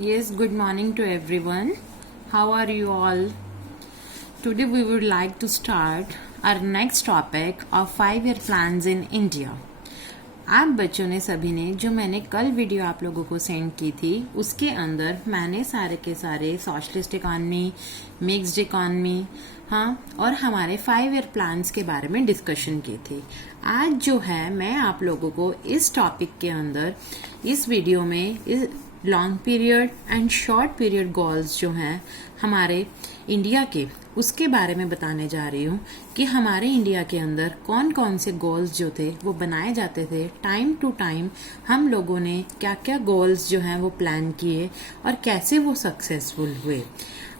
Yes, good morning to everyone. How are you all? Today we would like to start our next topic of 5-year plans in India. आप बच्चों ने सभी ने जो मैंने कल वीडियो आप लोगों को सेंड की थी उसके अंदर मैंने सारे के सारे सोशलिस्ट इकॉनमी, मिक्स्ड इकॉनमी, हाँ, और हमारे 5-year प्लान्स के बारे में डिस्कशन की थी। आज जो है मैं आप लोगों को इस टॉपिक के अंदर इस वीडियो में इस long period and short period goals जो हैं हमारे इंडिया के उसके बारे में बताने जा रही हूँ कि हमारे इंडिया के अंदर कौन कौन से गोल्स जो थे वो बनाए जाते थे। टाइम टू टाइम हम लोगों ने क्या क्या गोल्स जो हैं वो प्लान किए और कैसे वो सक्सेसफुल हुए।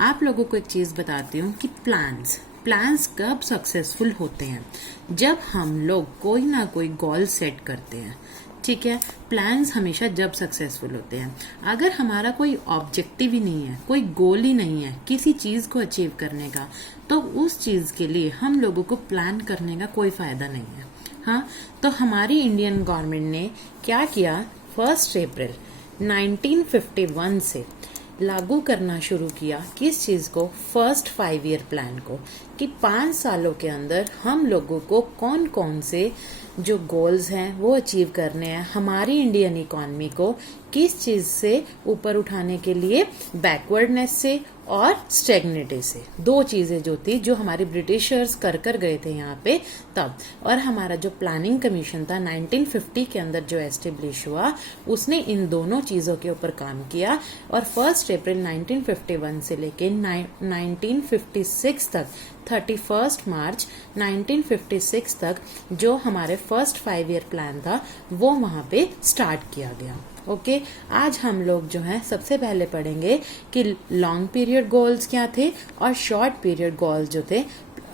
आप लोगों को एक चीज़ बताती हूँ कि प्लान्स कब सक्सेसफुल होते हैं, जब हम लोग कोई ना कोई गोल सेट करते हैं। ठीक है, प्लान्स हमेशा जब सक्सेसफुल होते हैं। अगर हमारा कोई ऑब्जेक्टिव ही नहीं है, कोई गोल ही नहीं है किसी चीज़ को अचीव करने का, तो उस चीज़ के लिए हम लोगों को प्लान करने का कोई फ़ायदा नहीं है। हाँ, तो हमारी इंडियन गवर्नमेंट ने क्या किया, 1 अप्रैल 1951 से लागू करना शुरू किया किस चीज़ को, फर्स्ट 5-year प्लान को, कि 5 सालों के अंदर हम लोगों को कौन कौन से जो गोल्स हैं वो अचीव करने हैं। हमारी इंडियन इकॉनमी को किस चीज़ से ऊपर उठाने के लिए, बैकवर्डनेस से और स्टेगनेटी से, 2 चीज़ें जो थी जो हमारे ब्रिटिशर्स कर गए थे यहाँ पे तब। और हमारा जो प्लानिंग कमीशन था 1950 के अंदर जो एस्टेब्लिश हुआ, उसने इन दोनों चीज़ों के ऊपर काम किया। और 1 अप्रैल 1951 से लेके 1956 तक, 31 मार्च 1956 तक जो हमारे फर्स्ट 5-year प्लान था वो वहाँ पे स्टार्ट किया गया। ओके, आज हम लोग जो है सबसे पहले पढ़ेंगे कि लॉन्ग पीरियड गोल्स क्या थे और शॉर्ट पीरियड गोल्स जो थे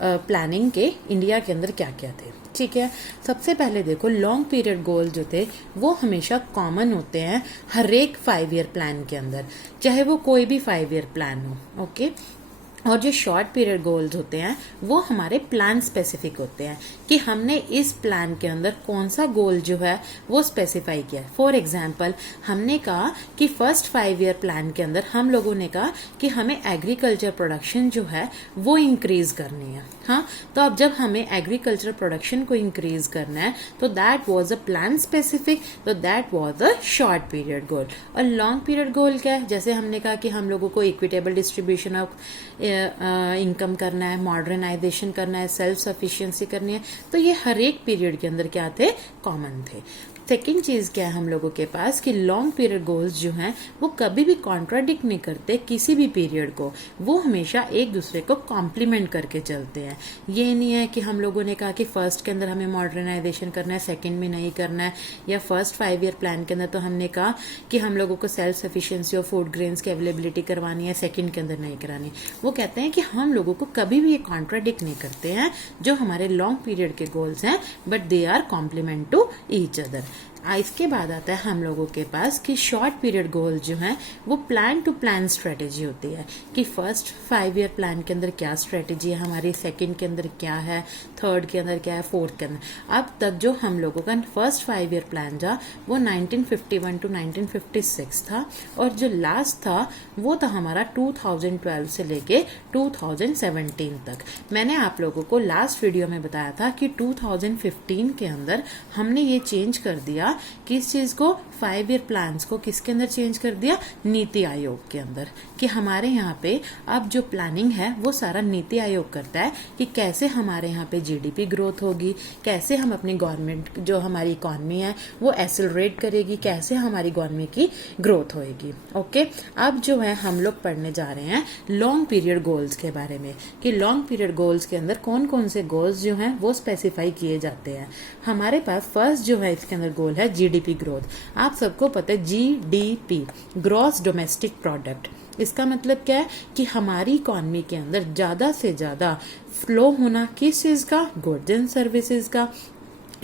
प्लानिंग के इंडिया के अंदर क्या क्या थे। ठीक है, सबसे पहले देखो, लॉन्ग पीरियड गोल जो थे वो हमेशा कॉमन होते हैं हर एक 5-year प्लान के अंदर, चाहे वो कोई भी 5-year प्लान हो। ओके, और जो शॉर्ट पीरियड गोल्स होते हैं वो हमारे प्लान स्पेसिफिक होते हैं कि हमने इस प्लान के अंदर कौन सा गोल जो है वो स्पेसिफाई किया है। फॉर एग्जांपल, हमने कहा कि फर्स्ट 5-year प्लान के अंदर हम लोगों ने कहा कि हमें एग्रीकल्चर प्रोडक्शन जो है वो इंक्रीज करनी है। हाँ, तो अब जब हमें एग्रीकल्चर प्रोडक्शन को इंक्रीज करना है तो that was a plan specific, तो that was a short period goal. और लॉन्ग पीरियड गोल क्या है, जैसे हमने कहा कि हम लोगों को इक्विटेबल डिस्ट्रीब्यूशन ऑफ इनकम करना है, मॉडर्नाइजेशन करना है, सेल्फ सफिशिएंसी करनी है, तो ये हर एक पीरियड के अंदर क्या थे, कॉमन थे। सेकेंड चीज क्या है हम लोगों के पास कि लॉन्ग पीरियड गोल्स जो हैं वो कभी भी कॉन्ट्राडिक्ट नहीं करते किसी भी पीरियड को, वो हमेशा एक दूसरे को कॉम्प्लीमेंट करके चलते हैं। ये नहीं है कि हम लोगों ने कहा कि फर्स्ट के अंदर हमें मॉडर्नाइजेशन करना है, सेकेंड में नहीं करना है, या फर्स्ट 5-year प्लान के अंदर तो हमने कहा कि हम लोगों को सेल्फ सफिशिएंसी और फूड ग्रेन्स की अवेलेबिलिटी करवानी है, सेकेंड के अंदर नहीं करानी। वो कहते हैं कि हम लोगों को कभी भी ये कॉन्ट्राडिक्ट नहीं करते हैं जो हमारे लॉन्ग पीरियड के गोल्स हैं, but they are complement to each other. इसके बाद आता है हम लोगों के पास कि शॉर्ट पीरियड गोल जो है वो प्लान टू प्लान स्ट्रेटेजी होती है कि फर्स्ट 5-year प्लान के अंदर क्या स्ट्रेटेजी है हमारी, सेकंड के अंदर क्या है, थर्ड के अंदर क्या है, फोर्थ के अंदर। अब तक जो हम लोगों का फर्स्ट 5-year प्लान था वो 1951 टू 1956 था, और जो लास्ट था वो था हमारा 2012 से लेके 2017 तक। मैंने आप लोगों को लास्ट वीडियो में बताया था कि 2015 के अंदर हमने ये चेंज कर दिया, किस चीज को, 5-year प्लान्स को किसके अंदर चेंज कर दिया, नीति आयोग के अंदर, कि हमारे यहाँ पे अब जो प्लानिंग है वो सारा नीति आयोग करता है कि कैसे हमारे यहाँ पे जीडीपी ग्रोथ होगी, कैसे हम अपनी गवर्नमेंट जो हमारी इकॉनमी है वो एक्सेलरेट करेगी, कैसे हमारी इकॉनमी की ग्रोथ होएगी। ओके, अब जो है हम लोग पढ़ने जा रहे हैं लॉन्ग पीरियड गोल्स के बारे में कि लॉन्ग पीरियड गोल्स के अंदर कौन कौन से गोल्स जो हैं वो स्पेसिफाई किए जाते हैं। हमारे पास फर्स्ट जो है इसके अंदर गोल है जीडीपी ग्रोथ। आप सबको पता है जीडीपी, ग्रॉस डोमेस्टिक प्रोडक्ट, इसका मतलब क्या है कि हमारी इकॉनमी के अंदर ज्यादा से ज्यादा फ्लो होना किस चीज का, गुड्स एंड सर्विसेज का,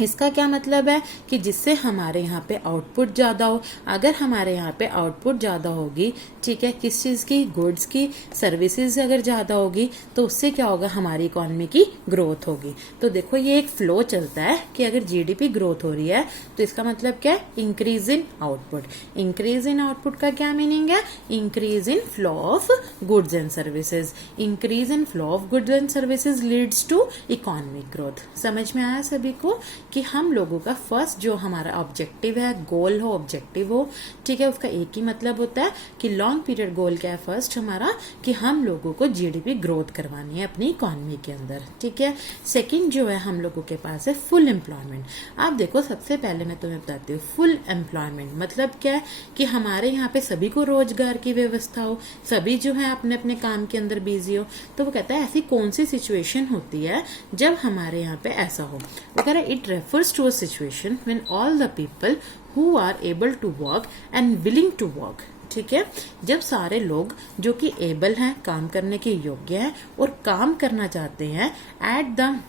इसका क्या मतलब है कि जिससे हमारे यहाँ पे आउटपुट ज्यादा हो। अगर हमारे यहाँ पे आउटपुट ज्यादा होगी, ठीक है, किस चीज की, गुड्स की, सर्विसेज अगर ज्यादा होगी तो उससे क्या होगा, हमारी इकोनॉमी की ग्रोथ होगी। तो देखो ये एक फ्लो चलता है कि अगर जीडीपी ग्रोथ हो रही है तो इसका मतलब क्या है, increase in output. Increase in output का क्या मीनिंग है, increase in flow of goods and services. Increase in flow of goods and services leads to economic growth. समझ में आया सभी को कि हम लोगों का फर्स्ट जो हमारा ऑब्जेक्टिव है, गोल हो, ऑब्जेक्टिव हो, ठीक है, उसका एक ही मतलब होता है कि लॉन्ग पीरियड गोल क्या है फर्स्ट हमारा, कि हम लोगों को जीडीपी ग्रोथ करवानी है अपनी इकोनॉमी के अंदर, ठीक है। सेकंड जो है हम लोगों के पास है फुल एम्प्लॉयमेंट। आप देखो सबसे पहले मैं तुम्हें बताती हूँ फुल एम्प्लॉयमेंट मतलब क्या है, कि हमारे यहाँ पे सभी को रोजगार की व्यवस्था हो, सभी जो है अपने अपने काम के अंदर बिजी हो। तो वो कहता है ऐसी कौन सी सिचुएशन होती है जब हमारे यहाँ पे ऐसा हो। वो कह रहा है it refers to a situation when all the people who are able to work and willing to work, ठीक है, जब सारे लोग जो कि एबल हैं, काम करने के योग्य हैं और काम करना चाहते हैं at the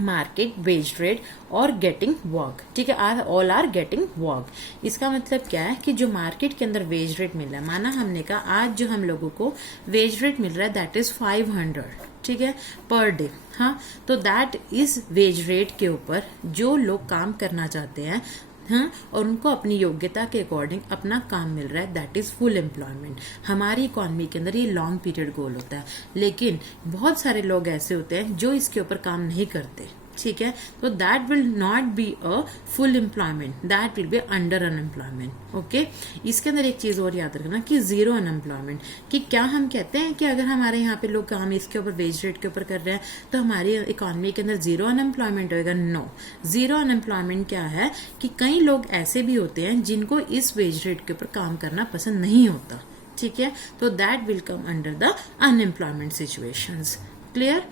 market wage rate और गेटिंग वर्क, ठीक है, ऑल आर गेटिंग वर्क। इसका मतलब क्या है कि जो मार्केट के अंदर वेज रेट मिल रहा है, माना हमने कहा आज जो हम लोगों को वेज रेट मिल रहा है दैट इज 500, ठीक है, पर डे। हाँ, तो दैट इज वेज रेट के ऊपर जो लोग काम करना चाहते हैं, हाँ, और उनको अपनी योग्यता के अकॉर्डिंग अपना काम मिल रहा है, दैट इज फुल एम्प्लॉयमेंट। हमारी इकोनॉमी के अंदर ये लॉन्ग पीरियड गोल होता है, लेकिन बहुत सारे लोग ऐसे होते हैं जो इसके ऊपर काम नहीं करते, ठीक है, तो that will not be a full employment, that will be under unemployment. Okay, इसके अंदर एक चीज और याद रखना कि जीरो अनएम्प्लॉयमेंट, कि क्या हम कहते हैं कि अगर हमारे यहाँ पे लोग काम इसके ऊपर वेज रेट के ऊपर कर रहे हैं तो हमारी इकोनॉमी के अंदर जीरो अनएम्प्लॉयमेंट होगा? नो, जीरो अनएम्प्लॉयमेंट क्या है कि कई लोग ऐसे भी होते हैं जिनको इस वेज रेट के ऊपर काम करना पसंद नहीं होता, ठीक है, तो that will come under the unemployment situations. Clear?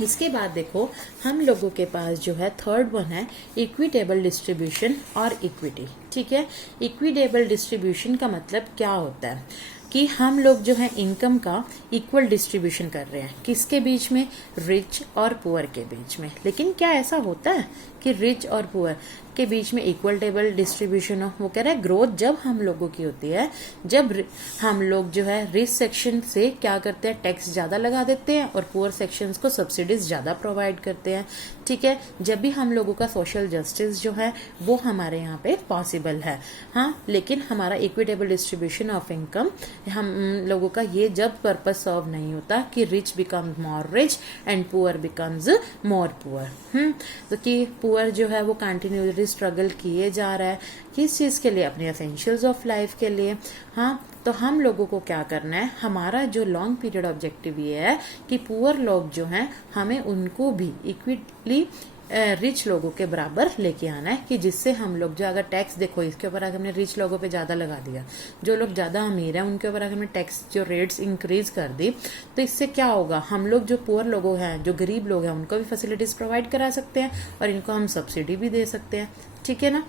इसके बाद देखो हम लोगों के पास जो है थर्ड वन है इक्विटेबल डिस्ट्रीब्यूशन और इक्विटी, ठीक है। इक्विटेबल डिस्ट्रीब्यूशन का मतलब क्या होता है कि हम लोग जो है इनकम का इक्वल डिस्ट्रीब्यूशन कर रहे हैं, किसके बीच में, रिच और पुअर के बीच में। लेकिन क्या ऐसा होता है कि रिच और पुअर के बीच में इक्वल टेबल डिस्ट्रीब्यूशन हो? वो कह रहा है ग्रोथ जब हम लोगों की होती है जब हम लोग जो है रिच सेक्शन से क्या करते हैं, टैक्स ज्यादा लगा देते हैं और पुअर सेक्शंस को सब्सिडीज ज्यादा प्रोवाइड करते हैं, ठीक है, जब भी हम लोगों का सोशल जस्टिस जो है वो हमारे यहाँ पे पॉसिबल है। हाँ, लेकिन हमारा इक्विटेबल डिस्ट्रीब्यूशन ऑफ इनकम हम लोगों का ये जब पर्पज सर्व नहीं होता कि rich becomes more rich and poor becomes more poor. तो कि पुअर जो है वो कंटिन्यूसली स्ट्रगल किए जा रहा है किस चीज के लिए, अपने एसेंशियल्स ऑफ लाइफ के लिए। हाँ, तो हम लोगों को क्या करना है, हमारा जो लॉन्ग पीरियड ऑब्जेक्टिव ये है कि पुअर लोग जो हैं हमें उनको भी इक्विटली रिच लोगों के बराबर लेके आना है, कि जिससे हम लोग जो अगर टैक्स देखो इसके ऊपर अगर हमने रिच लोगों पे ज्यादा लगा दिया, जो लोग ज्यादा अमीर हैं उनके ऊपर अगर हमने टैक्स जो रेट्स इंक्रीज कर दी, तो इससे क्या होगा, हम लोग जो पुअर लोगों हैं, जो गरीब लोग हैं, उनको भी फैसिलिटीज प्रोवाइड करा सकते हैं और इनको हम सब्सिडी भी दे सकते हैं, ठीक है ना।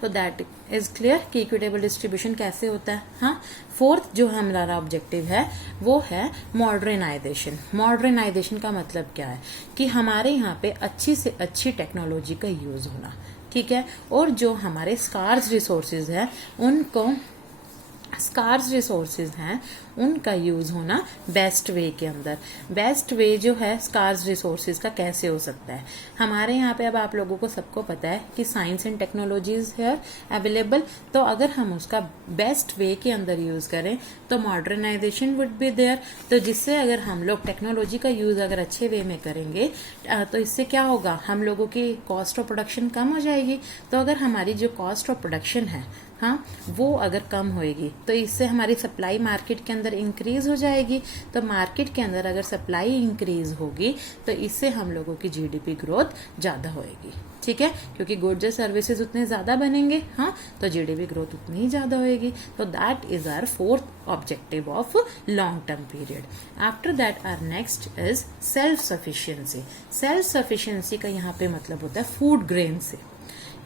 तो दैट इज क्लियर कि इक्विटेबल डिस्ट्रीब्यूशन कैसे होता है। हाँ, फोर्थ जो हमारा ऑब्जेक्टिव है वो है मॉडर्नाइजेशन। मॉडर्नाइजेशन का मतलब क्या है कि हमारे यहाँ पे अच्छी से अच्छी टेक्नोलॉजी का यूज होना, ठीक है, और जो हमारे स्कार्स रिसोर्सेज हैं उनको स्कार्स रिसोर्सेज हैं उनका यूज होना बेस्ट वे के अंदर। बेस्ट वे जो है स्कार्स रिसोर्सेज का कैसे हो सकता है, हमारे यहाँ पे अब आप लोगों को सबको पता है कि साइंस एंड टेक्नोलॉजीज है अवेलेबल, तो अगर हम उसका बेस्ट वे के अंदर यूज करें तो मॉडर्नाइजेशन वुड बी देयर। तो जिससे अगर हम लोग टेक्नोलॉजी का यूज अगर अच्छे वे में करेंगे तो इससे क्या होगा, हम लोगों की कॉस्ट ऑफ प्रोडक्शन कम हो जाएगी। तो अगर हमारी जो कॉस्ट ऑफ प्रोडक्शन है, हाँ, वो अगर कम होएगी तो इससे हमारी सप्लाई मार्केट के अंदर इंक्रीज हो जाएगी। तो मार्केट के अंदर अगर सप्लाई इंक्रीज होगी तो इससे हम लोगों की जीडीपी ग्रोथ ज्यादा होएगी, ठीक है, क्योंकि गुड्स और सर्विसेज उतने ज्यादा बनेंगे, हाँ, तो जीडीपी ग्रोथ उतनी ही ज्यादा होएगी। तो that is our fourth objective of long term period. After that our next is self sufficiency. Self sufficiency का यहाँ पे मतलब होता है फूड ग्रेन से,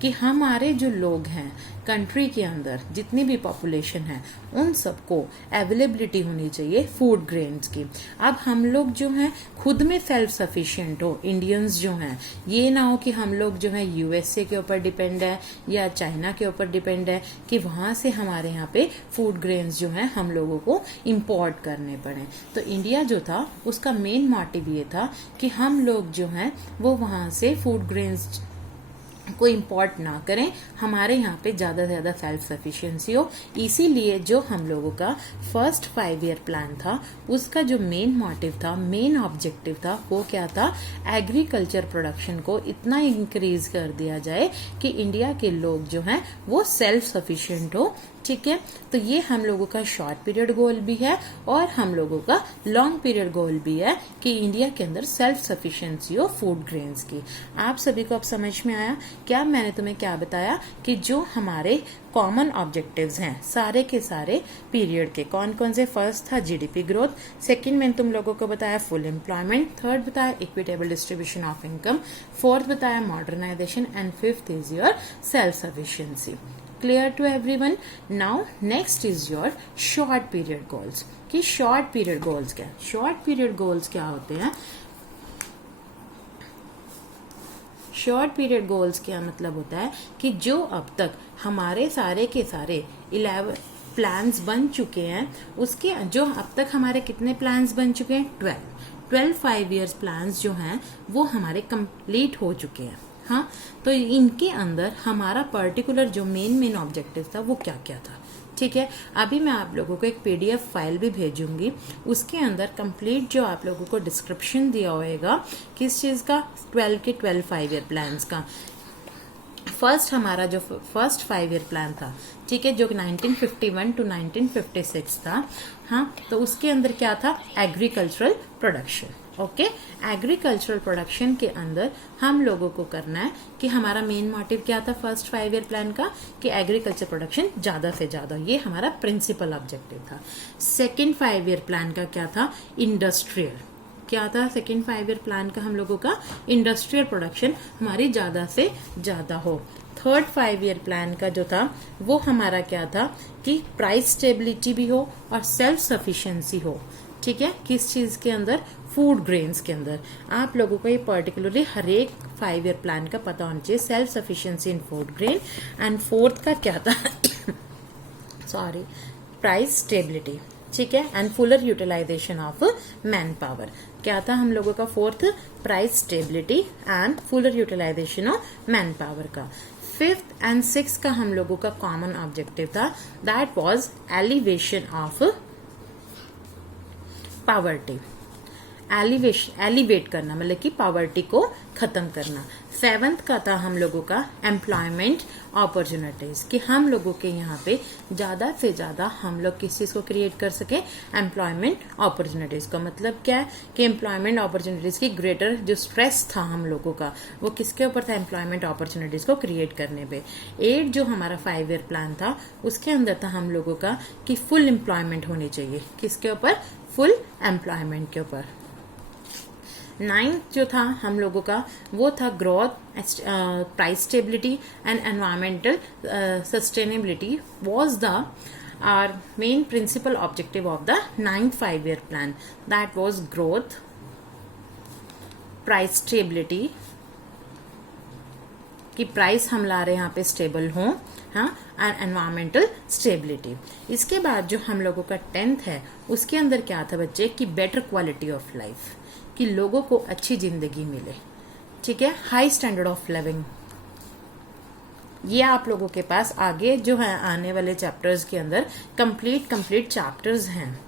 कि हमारे जो लोग हैं कंट्री के अंदर जितनी भी पॉपुलेशन है उन सबको अवेलेबिलिटी होनी चाहिए फूड ग्रेन्स की। अब हम लोग जो हैं खुद में सेल्फ सफिशिएंट हो, इंडियंस जो हैं, ये ना हो कि हम लोग जो है यूएसए के ऊपर डिपेंड है या चाइना के ऊपर डिपेंड है कि वहां से हमारे यहाँ पे फूड ग्रेन्स जो हैं हम लोगों को इंपोर्ट करने पड़े। तो इंडिया जो था उसका मेन मोटिव ये था कि हम लोग जो हैं वो वहां से फूड ग्रेन्स को इम्पोर्ट ना करें, हमारे यहाँ पे ज्यादा से ज्यादा सेल्फ सफिशिएंसी हो। इसीलिए जो हम लोगों का फर्स्ट 5 ईयर प्लान था उसका जो मेन मोटिव था, मेन ऑब्जेक्टिव था, वो क्या था, एग्रीकल्चर प्रोडक्शन को इतना इंक्रीज कर दिया जाए कि इंडिया के लोग जो हैं वो सेल्फ सफिशिएंट हो। ठीक है, तो ये हम लोगों का शॉर्ट पीरियड गोल भी है और हम लोगों का लॉन्ग पीरियड गोल भी है कि इंडिया के अंदर सेल्फ सफिशिएंसी हो फूड ग्रेन्स की। आप सभी को अब समझ में आया क्या मैंने तुम्हें क्या बताया कि जो हमारे कॉमन ऑब्जेक्टिव्स हैं सारे के सारे पीरियड के कौन कौन से। फर्स्ट था जीडीपी ग्रोथ, सेकंड मैंने तुम लोगों को बताया फुल एम्प्लॉयमेंट, थर्ड बताया equitable distribution of income, fourth बताया modernisation and fifth is your self sufficiency. Clear to everyone? Now next is your short period goals. कि short period goals क्या? Short period goals क्या होते हैं? Short period goals क्या मतलब होता है कि जो अब तक हमारे सारे के सारे 11 प्लान्स बन चुके हैं, उसके जो अब तक हमारे कितने प्लान्स बन चुके हैं, 12 5 इयर्स प्लान्स जो हैं वो हमारे कंप्लीट हो चुके हैं। हाँ, तो इनके अंदर हमारा पर्टिकुलर जो मेन ऑब्जेक्टिव था वो क्या क्या था। ठीक है, अभी मैं आप लोगों को एक पीडीएफ फाइल भी भेजूंगी, उसके अंदर कंप्लीट जो आप लोगों को डिस्क्रिप्शन दिया होएगा किस चीज का, 12 के 12 5 ईयर प्लान्स का। फर्स्ट हमारा जो फर्स्ट 5 ईयर प्लान था, ठीक है, जो 1951 टू 1956 था। हाँ, तो उसके अंदर क्या था, agricultural production. Okay, agricultural production के अंदर हम लोगों को करना है कि हमारा मेन मोटिव क्या था फर्स्ट 5 ईयर प्लान का, कि एग्रीकल्चर प्रोडक्शन ज्यादा से ज्यादा, ये हमारा प्रिंसिपल ऑब्जेक्टिव था। सेकेंड 5 ईयर प्लान का क्या था, इंडस्ट्रियल। क्या था सेकेंड 5 ईयर प्लान का हम लोगों का, इंडस्ट्रियल प्रोडक्शन हमारी ज्यादा से ज्यादा हो। थर्ड 5 ईयर प्लान का जो था वो हमारा क्या था कि प्राइस स्टेबिलिटी भी हो और सेल्फ सफिशिएंसी हो। ठीक है, किस चीज के अंदर, फूड ग्रेन्स के अंदर। आप लोगों को ये पर्टिकुलरली हर एक 5 ईयर प्लान का पता होना चाहिए, self sufficiency in food grain. And fourth का क्या था सॉरी, प्राइस स्टेबिलिटी। ठीक है, and fuller utilisation of man power. क्या था हम लोगों का fourth, price stability and fuller utilisation of man power का। फिफ्थ एंड सिक्स का हम लोगों का कॉमन ऑब्जेक्टिव था, that was elevation of poverty. Elevate करना मतलब कि पावर्टी को खत्म करना। सेवेंथ का था हम लोगों का एम्प्लॉयमेंट अपॉर्चुनिटीज, कि हम लोगों के यहाँ पे ज्यादा से ज्यादा हम लोग किस चीज को क्रिएट कर सके, एम्प्लॉयमेंट अपॉर्चुनिटीज का मतलब क्या है कि एम्प्लॉयमेंट अपॉर्चुनिटीज की ग्रेटर जो स्ट्रेस था हम लोगों का वो किसके ऊपर था, एम्प्लॉयमेंट अपॉर्चुनिटीज को क्रिएट करने पे। 8 जो हमारा 5 ईयर प्लान था उसके अंदर था हम लोगों का कि फुल एम्प्लॉयमेंट होनी चाहिए, किसके ऊपर, फुल एम्प्लॉयमेंट के ऊपर। 9th जो था हम लोगों का वो था growth, price stability and environmental sustainability was the are main principal objective of the 9th 5 year plan. That was growth, price stability, कि प्राइस हम ला रहे हैं यहाँ पे स्टेबल हो, हाँ, एंड एनवायरमेंटल स्टेबिलिटी। इसके बाद जो हम लोगों का 10th है उसके अंदर क्या था बच्चे, कि बेटर क्वालिटी ऑफ लाइफ, कि लोगों को अच्छी जिंदगी मिले। ठीक है, हाई स्टैंडर्ड ऑफ लिविंग। ये आप लोगों के पास आगे जो है आने वाले चैप्टर्स के अंदर कंप्लीट चैप्टर्स हैं।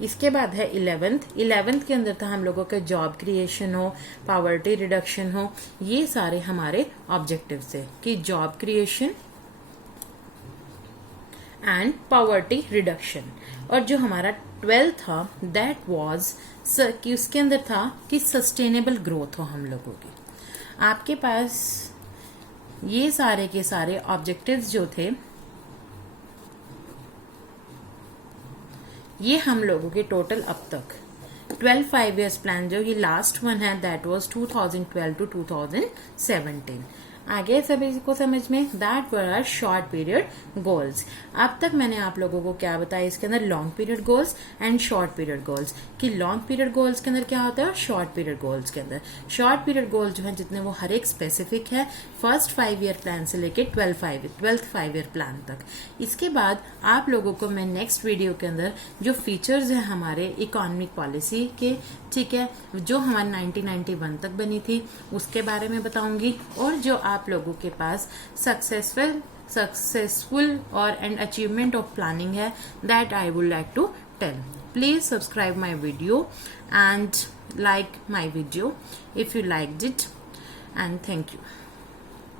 इसके बाद है 11th के अंदर था हम लोगों का जॉब क्रिएशन हो, पॉवर्टी रिडक्शन हो, ये सारे हमारे ऑब्जेक्टिव थे कि job creation and poverty reduction. और जो हमारा 12 था दैट वाज कि उसके अंदर था कि सस्टेनेबल ग्रोथ हो हम लोगों की। आपके पास ये सारे के सारे ऑब्जेक्टिव्स जो थे ये हम लोगों के टोटल अब तक 12 5 इयर्स प्लान जो ये लास्ट वन है दैट वाज 2012 टू 2017। आगे सभी को समझ में? That were are short period goals. अब तक मैंने आप लोगों को क्या बताया इसके अंदर, long period goals and short period goals, कि लॉन्ग पीरियड गोल्स के अंदर क्या होता है और शॉर्ट पीरियड गोल्स के अंदर। शॉर्ट पीरियड गोल जो है जितने वो हर एक स्पेसिफिक है, फर्स्ट 5 ईयर प्लान से लेके 12th 5 ईयर प्लान तक। इसके बाद आप लोगों को मैं नेक्स्ट वीडियो के अंदर जो फीचर्स है हमारे इकोनॉमिक पॉलिसी के, ठीक है, जो हमारी 1991 तक बनी थी उसके बारे में बताऊंगी, और जो आप लोगों के पास सक्सेसफुल और एंड अचीवमेंट ऑफ प्लानिंग है, that I would like to tell. Please subscribe my video and like my video if you liked it, and thank you.